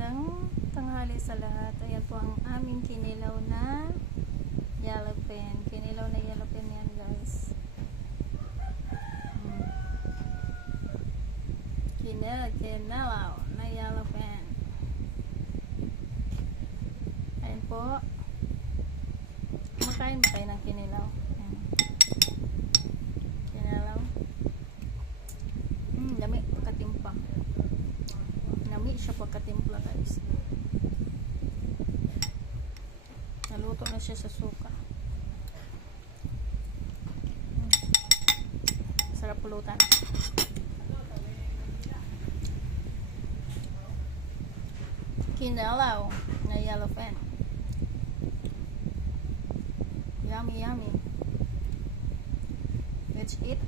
Magandang tanghali sa lahat. Ayan po ang aming kinilaw na yellow pen. Kinilaw na yellow pen yan, guys. Kinilaw na yellow pen. Ayan po. Kumakain ba kayo ng kinilaw? Ayan. Kinilaw. Dami pagkatimpang. Nami siya pagkatimpla, guys. Naluto na siya sa suka. Sarap pulutan. Kinilaw na yellow pen. Yummy, yummy. Let's eat.